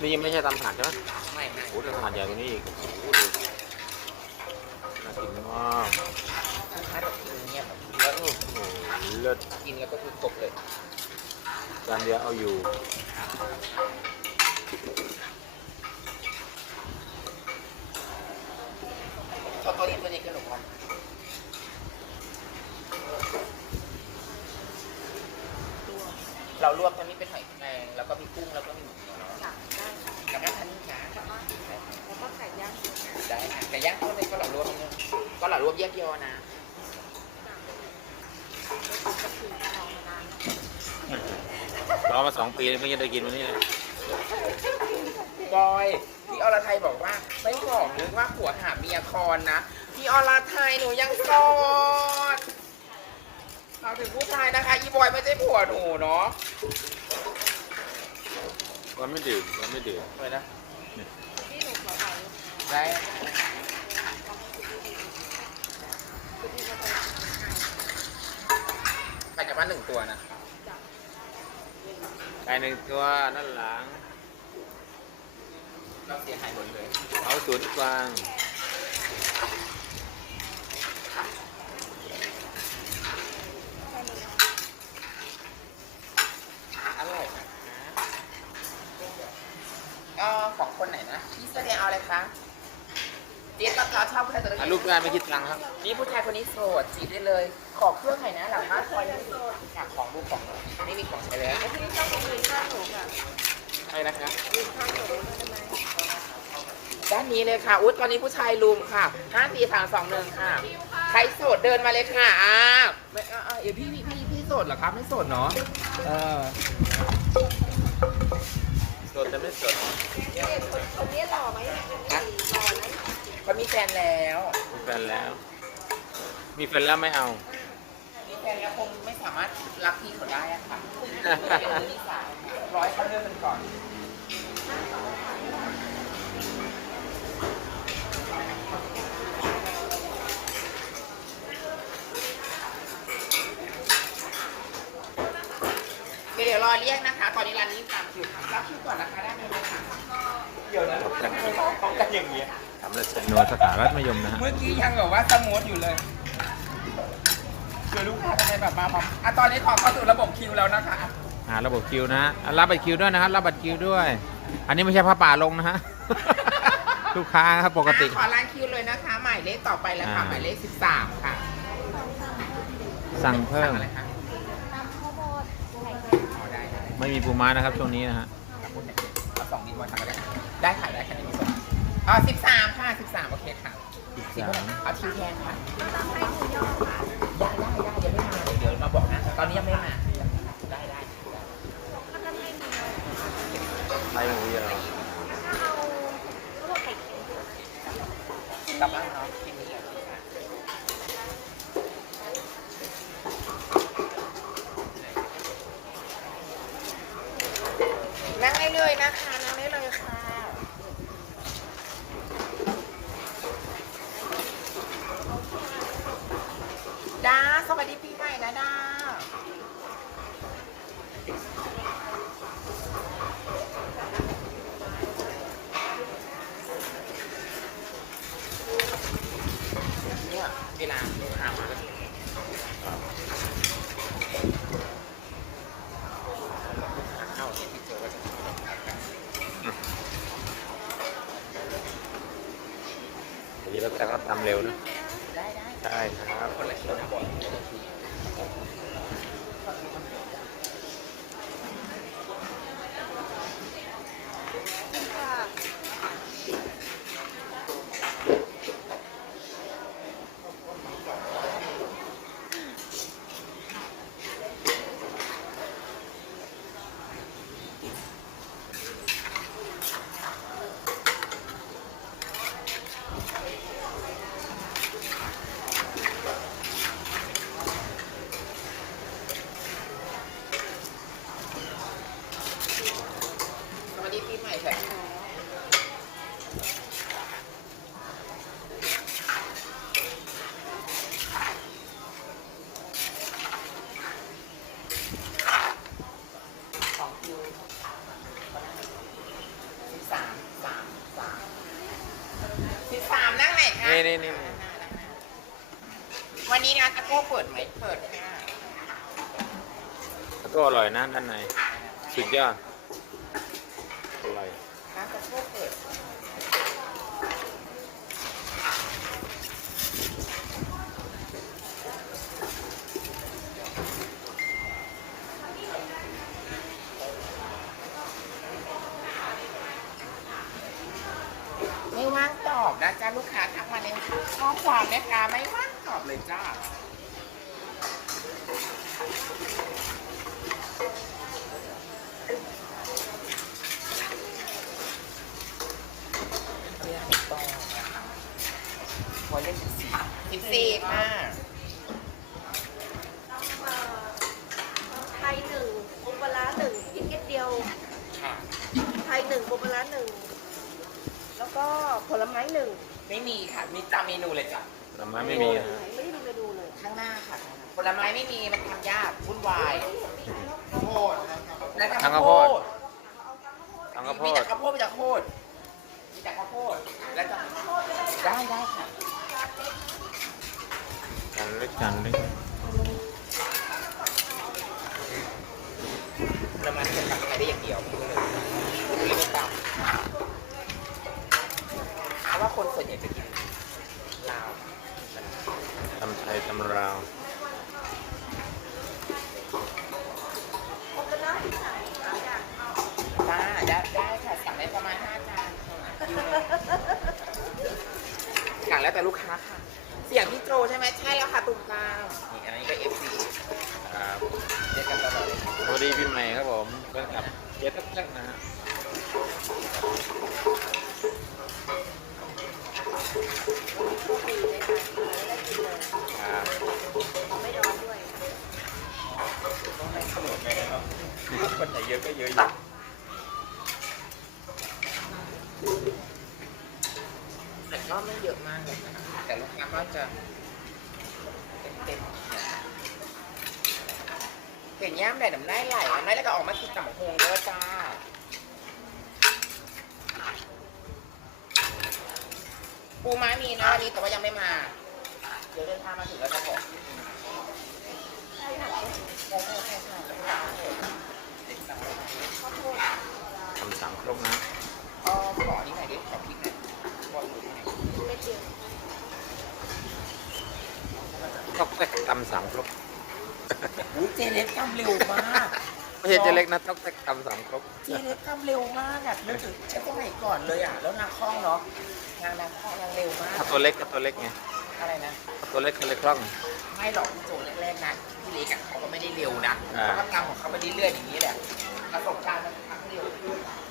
นี่ยังไม่ใช่ตำถาดใช่ไหมไม่ไม่โอ้โหตำถาดใหญ่กว่านี้อีกโอ้โหดูน่ากินมากถ้าเรากินเงียบแล้วโอ้โหเลิศกินแล้วก็คือกบเลยจานเดียวเอาอยู่เอาตัวนี้ตัวนี้กระหนกวันเราลวกตัวนี้เป็นหอยแมงแล้วก็มีกุ้งแล้วก็มีหมู กับน้ำทันนี่ค่ะแล้วก็แล้วก็ไก่ย่างสุกค่ะได้ค่ะแต่ย่างตัวนี้ก็หล่อรวมนึงก็หล่อรวมแยกเกียวนะกระถิ่นทองนานรอมาสองปีเลยเพิ่งจะได้กินวันนี้เลยบอยพี่อรไทยบอกว่า ไม่บอกเลยว่าผัวหาเมียคอนนะพี่อรไทยหนูยังโสดเราถึงผู้ชายนะคะ อีบอยไม่ใช่ผัวหนูเนาะ วันไม่ดื่มวันไม่ดื่มเลยนะที่หนูขอถ่ายรูปได้คือที่เราไปใครจะมาหนึ่งตัวนะจับไก่หนึ่งตัวนั่นหลังเราเสียหายหมดเลย เอาศูนย์กลาง อร่อยนะคะก็ของคนไหนนะพี่แสดงเอาอะไรคะ เจ๊ตัดเราชอบผู้ชายตัวเล็อะกลูกงานไม่คิดตังค์ครับ นี่ผู้ชายคนนี้โสดจีบได้เลย ขอเครื่องหน่อยนะ หลังบ้านคอยอยากของลูกของไม่มีของใช้แล้วแล้วที่ชอบมีข้างหนูค่ะใช่นะคะมีข้างหนูได้ไหมด้านนี้เลยค่ะ อุ๊ยตอนนี้ผู้ชายลุมค่ะห้าสี่สามสองหนึ่งค่ะ ใครโสดเดินมาเลยค่ะ อ้าวไม่อ้าวอ้าวเดี๋ยวพี่พี่พี่พี่โสดเหรอครับ ไม่โสดเนาะ เออ สดแต่ไม่สดเนี่ยคนคนนี้หล่อไหมหล่อไหม เขา มีแฟนแล้ว มีแฟนแล้ว มีแฟนแล้วไม่เอา มีแฟนแล้วคงไม่สามารถรักพี่เขาได้อะค่ะเป็นมือที่สามร้อยเขาเลือกกันก่อน เดี๋ยวรอเรียกนะคะ ตอนนี้ร้านนี้ตามคิวค่ะรับคิวก่อนนะคะได้เลยค่ะเดี๋ยวนะทำไมเขากันอย่างเงี้ยสำเร็จเสร็จนัวสาขารัฐมยมนะฮะเมื่อกี้ยังแบบว่าสมูทอยู่เลยเดี๋ยวลูกค้าทำไมแบบมาแบบอะตอนนี้ขอเข้าสู่ระบบคิวแล้วนะคะอ่าระบบคิวนะฮะอะรับบัตรคิวด้วยนะครับรับบัตรคิวด้วย อันนี้ไม่ใช่ผ้าป่าลงนะฮะ ลูกค้าครับปกติ อะขอร้านคิวเลยนะคะ หมายเลขต่อไปแล้วค่ะอ่า หมายเลข13ค่ะสั่งเพิ่ม สั่อะไรคะตามข้าวโพดไก่อ๋อได้ได้ไม่มีปูม้านะครับช่วงนี้นะฮะเอาสองดินวันทางก็ได้ได้ค่ะได้ค่ะ ในนี้ส่งอ๋อ13ค่ะ13โอเคค่ะ13เอาคิวแทนค่ะตามให้หมูย่อค่ะได้ได้ได้ยังไม่มาเดี๋ยวมาบอกนะตอนนี้ยังไม่มาได้ได้ถ้าทำให้หมูย่อไทยหมูยอถ้ ไหมเปิดค่ะก็อร่อยนะด้านในสุดยอดอร่อยร้านตะโก้เปิดไม่ว่างตอบนะจ้าลูกค้าทักมาในข้อความนะคะไม่ว่างตอบเลยจ้า เรียกพี่ปอนะคะพอเล่นสิบสี่สิบสี่ค่ะไทยหนึ่งปูปลาร้าหนึ่งยิงเก็ดเดียว ค่ะ ไทยหนึ่งปูปลาร้าหนึ่ง แล้วก็ผลไม้หนึ่ง ไม่มีค่ะ มีตามเมนูเลยจ้ะผลไม้ไม่มีนะไม่ ข้างหน้าค่ะ ผลไม้ไม่มีมันทำยากวุ่นวายข้าวโพดและทั้งข้าข้าววโพโพดดทั้งข้าวโพมีดแต่ข้าวโพดมีแต่ข้าวโพดมีแต่ข้าวโพดแล้วจะได้ได้ค่ะจานเล็กจานเล็กผลไม้จะทำอะไรได้อย่างเดียวไม่ได้ตามเพราะว่าคนส่วนใหญ่จะกินลาว ตำไทยตำราวปูปลาร้าที่ไหนสามอย่างจ้าได้ได้ค่ะสั่งได้ประมาณห้าจานค่ะสั่งแล้วแต่ลูกค้าค่ะ เสียงพี่โจใช่ไหมใช่แล้วค่ะตุ้มตามนี่อันนี้ก็เอฟซีครับเรียกกันตลอดเลยสวัสดีปีใหม่ครับผมเพื่อนกับเจ๊ตั๊กตั๊กนะฮะ โชคดีเลยค่ะไม่ได้กินเลย ครับ ไม่ร้อนด้วย ต้องให้ขนมไปแล้วคนไหนเยอะก็เยอะอยู่แต่ก็ไม่เยอะมากเลยนะแต่ลูกค้าก็จะเต็ม ๆเห็นย่ามได้น้ำได้ไหลน้ำได้แล้วก็ออกมากินกับหมูฮงเด้อจ้าปูม้ามีนะวันนี้แต่ว่ายังไม่มา เดี๋ยวเดินทางมาถึงแล้วจะบอกใช่ค่ะใช่ใช่ใช่ใช่ข้าวโพดทำสั่งครกนะอ๋อขอนี่หน่อยดิขอพริกหน่อยบอกหนูดิหน่อยเม็ดเดียวก็แตกตำสามครก อุ้ยเจเล็กทำเร็วมาก ไม่ใช่เจ๊เล็กนะต้องแตกตำสามครกเจเล็กทำเร็วมากอะนึกถึงใช้สมัยก่อนเลยอะ แล้วนางคล่องเนาะนางนางคล่องนางเร็วมาก ถ้าตัวเล็กก็ตัวเล็กไงอะไรนะถ้าตัวเล็กก็เลยคล่อง ไม่หรอกพี่โจแรกๆนะพี่เล็กอะเขาก็ไม่ได้เร็วนะอ่า เขาก็ทำของเขาไปเรื่อยๆอย่างนี้แหละประสบการณ์มันทำเร็ว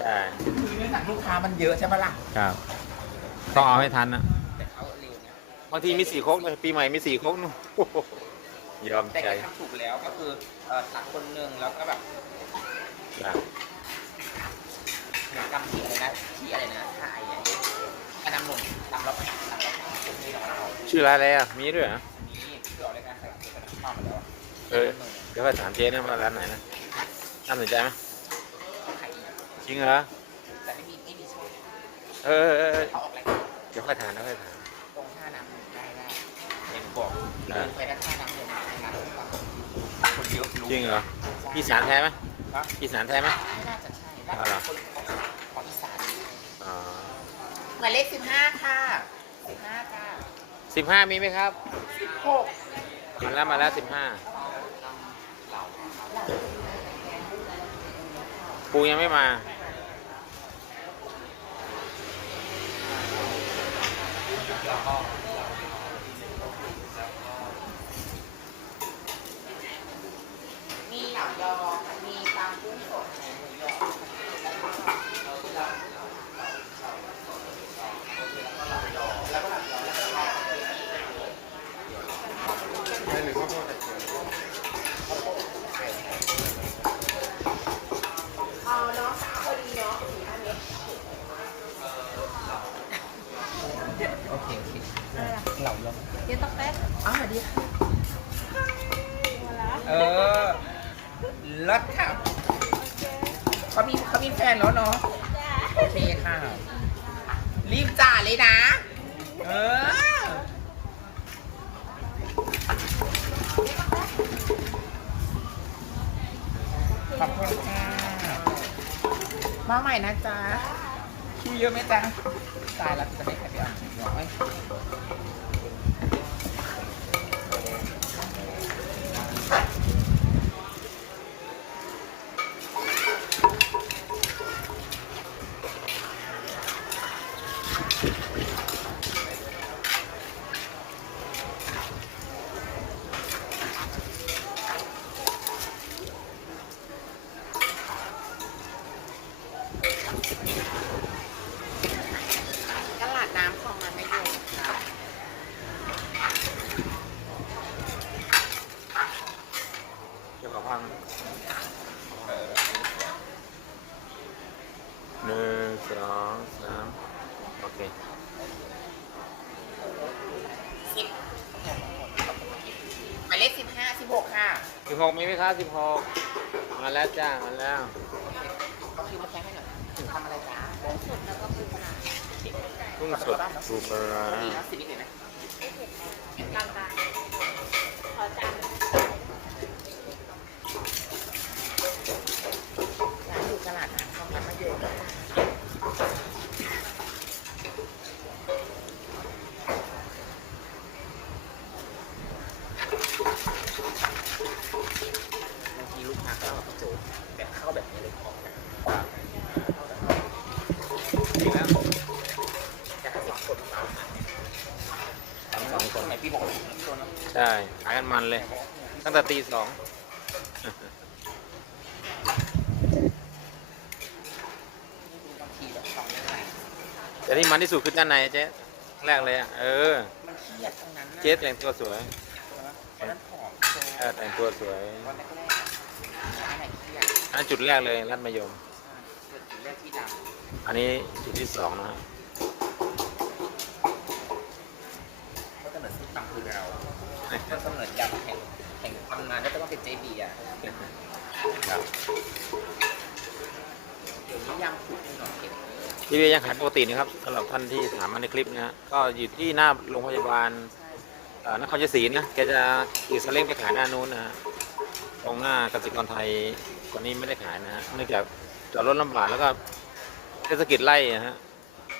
ใช่คือเนื่องจากลูกค้ามันเยอะใช่ไหมล่ะ ครับต้องเอาให้ทันนะแต่เขาเร็วนะบางทีมีสี่ครกเลยปีใหม่มีสี่ครกนู่นโอ้โห ยอมแต่ใจแกทำถูกแล้วก็คือเอ่อตักคนหนึ่งแล้วก็แบบครับเหมือนกำที่อะไรนะที่อะไรนะถ่ายอย่างนี้กระนำหนุนตำแล้วไปตำแล้วไปผมนี่เราเอาชื่อร้านอะไรอะ มีด้วยเหรอนี่คือออกรายการใส่กระนำข้าวมาแล้วอะเออ เดี๋ยวค่อยถามเจ๊นะว่าร้านไหนนะน่าสนใจไหมขายอีกจริงเหรอ แต่ไม่มีไม่มีช่วยเออเออเออเขาออกรายการเดี๋ยวค่อยถามแล้วค่อยถามตรงท่าน้ำได้ได้เห็นบอกได้เดินไปด้านท่าน้ำเดินไปร้านคนเยอะ จริงเหรอพี่สารแท้ไหมครับพี่สารแท้ไหมไม่น่าจะใช่น่าจะเป็นคนของอีสานอ๋อหมายเลขสิบห้าค่ะสิบห้าค่ะสิบห้ามีไหมครับหกมาแล้วมาแล้วสิบห้าปูยังไม่มามีหนังยอ มีปลากุ้งสดหมูยอแล้วก็หนังยอแล้วก็ข้าว เอาเนาะพอดีเนาะสี่ห้าเม็ด โอเคโอเค อะไรอะ เหล่าลงเย็นตอกแป๊กอ้าวสวัสดีค่ะมาละเออรถค่ะเขามีเขามีแฟนแล้วเนาะจ้าโอเคค่ะ รีบจ่ายเลยนะ เออขอบคุณค่ะมาใหม่นะจ๊ะคิวเยอะไหมจ๊ะตายแล้วจะไม่ขายไปเอาน้อยตลาดน้ำของมันไม่ยงค่ะ เกี่ยวกับพังหนึ่งสองสามโอเค สิบหมายเลขสิบห้าสิบหกค่ะ สิ บหกมีไหมครับสิบหกมาแล้วจ้ามาแล้วเอาคิวมาแจ้งให้หน่อยทำอะไรจ๊ะสุดแล้วก็ปูปลากุ้งสดปูปลาร้าดีนะสิบนิดหน่อยนะกลางกลางขอจาน ร้านอยู่ตลาดน้ำของมันมาเยอะบางทีลูกค้าก็โจทย์แบบเข้าแบบนี้เลยพอกัน อีกแล้ว แต่ถ้าสิบคนเปล่านะ สามสองคน สมัยปีหกตัวนั้น ใช่ขายกัน มันเลย ตั้งแต่ตีสองบางทีแบบสองไม่ไหวแต่ที่มันที่สุดคือด้านในเจ๊แรกเลยอะเออมันเครียดตรงนั้นน่ะเจ๊แต่งตัวสวยวันนั้นผอมโซเออแต่งตัวสวยวันแรกๆอะร้านไหนเครียดอันนจุดแรกเลยรัดมะยมเกิดจุดแรกที่ดังอันนี้จุดที่สองนะฮะเขากำเนิดที่ตังคือเรา ต้นกำเนิดยำแห่งแห่งตำนานก็ต้องเป็นเจบีอะครับเดี๋ยวนี้ยำขุดหน่อยเก็บทีวียังขายปกตินะครับสำหรับท่านที่ถามมาในคลิปนะฮะก็อยู่ที่หน้าโรงพยาบาลเอ่อนครชัยศรีนะแกจะขี่ซาเล้งไปขายหน้านู้นนะฮะตรงหน้ากสิกรไทยคนนี้ไม่ได้ขายนะฮะเนื่องจากจอดรถลำบากแล้วก็เทศกิจไล่นะฮะ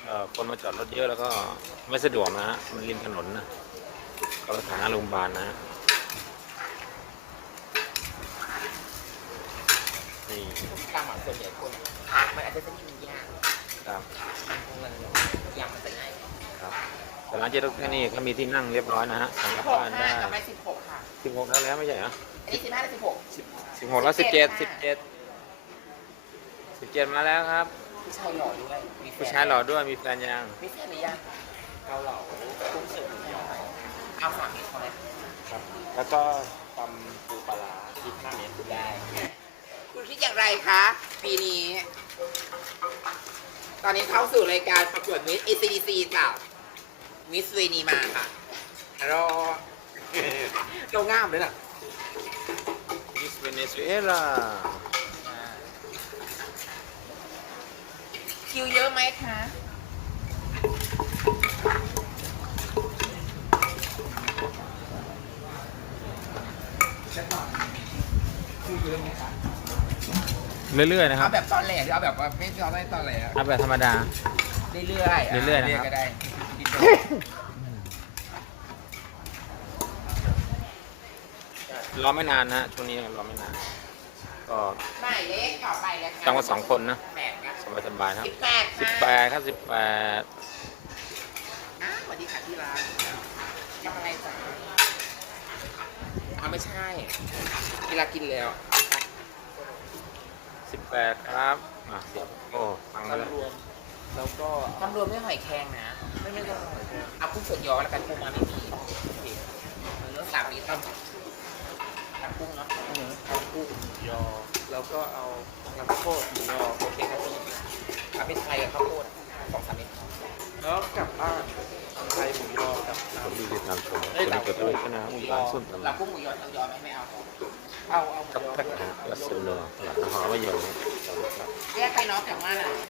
เอ่อคนมาจอดรถเยอะแล้วก็ไม่สะดวกนะฮะมันริมถนนนะ ก็ไปขายหน้าโรงพยาบาลนะฮะนี่ตามหมาส่วนใหญ่คนมันอาจจะเป็นที่ยากครับมันคงมันยำมันจะง่ายครับแต่ร้านเจ๊ตุ๊กแค่นี้เขามีที่นั่งเรียบร้อยนะฮะสั่งกลับหกบ้านห้าได้กับไม่สิบหกค่ะสิบหกแล้วแล้วไม่ใช่เหรออันนี้สิบห้าและสิบหกสิบหกแล้วสิบเจ็ดสิบเจ็ดสิบเจ็ดมาแล้วครับผู้ชายหล่อด้วยมีแฟนผู้ชายหล่อด้วยมีแฟนยังมีแฟนหรือยังเกาเหลาคุ้มสุด เอาสามเม็ดพอไหมครับ แล้วก็ตำปูปลาร้าที่ห้าเมตรได้คุณคิดอย่างไรคะ ปีนี้ ตอนนี้เข้าสู่รายการประกวดมิส ECDC จากมิสเวนีมาค่ะรอโรงงามเลยน่ะมิสเวเนซุเอลาคิวเยอะไหมคะ คิวเยอะไหมคะเรื่อยๆนะครัเอาบแบบตอนแหลหรือเอาแบบว่าไม่ตอนแรกตอนแหลเอาแบบธรรมดา เรื่อยๆเรื่อยๆนะครับ ก็ได้รอไม่นานนะฮะช่วงนี้รอไม่นาน ก็หมายเลขต่อไปเลยค่ะตั้งมาสองคนนะ แปดนะสบายๆครับสิบแปดสิบแปดครับสิบแปดอ้าวสวัสดีค่ะที่ร้านทำอะไรจ๊ะเอาไม่ใช่เวลากินแล้ว สิบแปดครับอะเสียบโอ้ฟังไปแล้วแล้วก็ทำรวมไม่หอยแครงนะ ไม่ไม่ต้องหอยแครงเอากุ้งสดยอแล้วกันปูมาไม่มีโอเคเนื้อสามนี้ต้องทำกุ้งเนาะทำกุ้งยอ แล้วก็เอาน้ำข้าวโพดหมูยอโอเคครับพี่เอาเป็นไทยกับข้าวโพดสองสามเม็ดแล้วกลับบ้านไทยหมูยอกับผมดีติดตามชมคนนี้เกิดอะไรขึ้นนะครับร้านส้มตำเรากุ้งหมูยอทางยอไหมไม่เอาเอาเอาหมู กับยอแพ็คนะฮะก็เสนอตลาดนครไม่ยอมครับเรียกใครน้องกลับบ้านอะ